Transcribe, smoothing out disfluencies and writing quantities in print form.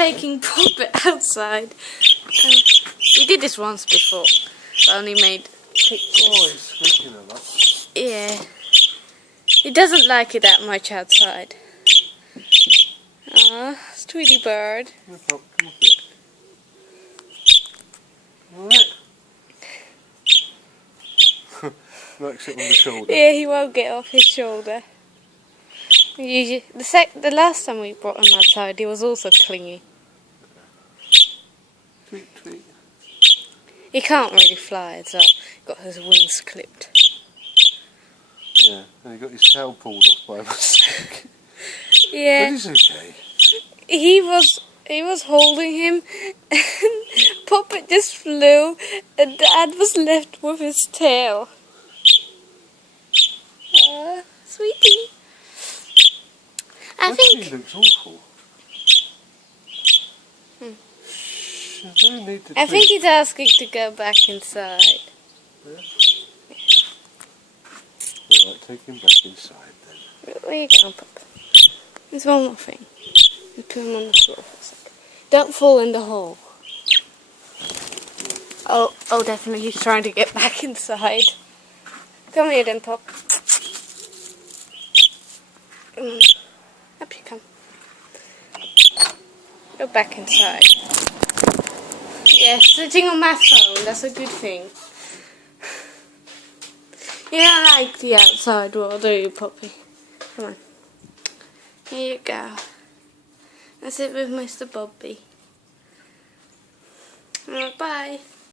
taking Poppet outside. We did this once before, but only made pictures. Oh, he's speaking of that. Yeah. He doesn't like it that much outside. Sweetie bird. Come on, Pop, come up here. Alright. Like sit on the shoulder. Yeah, he won't get off his shoulder. The last time we brought him outside, he was also clingy. Tweet, tweet. He can't really fly as well. Got his wings clipped. Yeah, and he got his tail pulled off by a mistake. Yeah. But he's okay. He was holding him, and Poppet just flew, and Dad was left with his tail. Sweetie. I think He looks awful. I think he's asking to go back inside. Yeah. Alright, take him back inside then. Where you going, Poppet? There's one more thing. Just put him on the floor for a second. Don't fall in the hole. Oh, definitely he's trying to get back inside. Come here then, Pop. Come on. Up you come. Go back inside. Yeah, sitting on my phone, that's a good thing. You don't like the outside world, do you, Poppy? Come on. Here you go. That's it with Mr. Bobby. Alright, bye.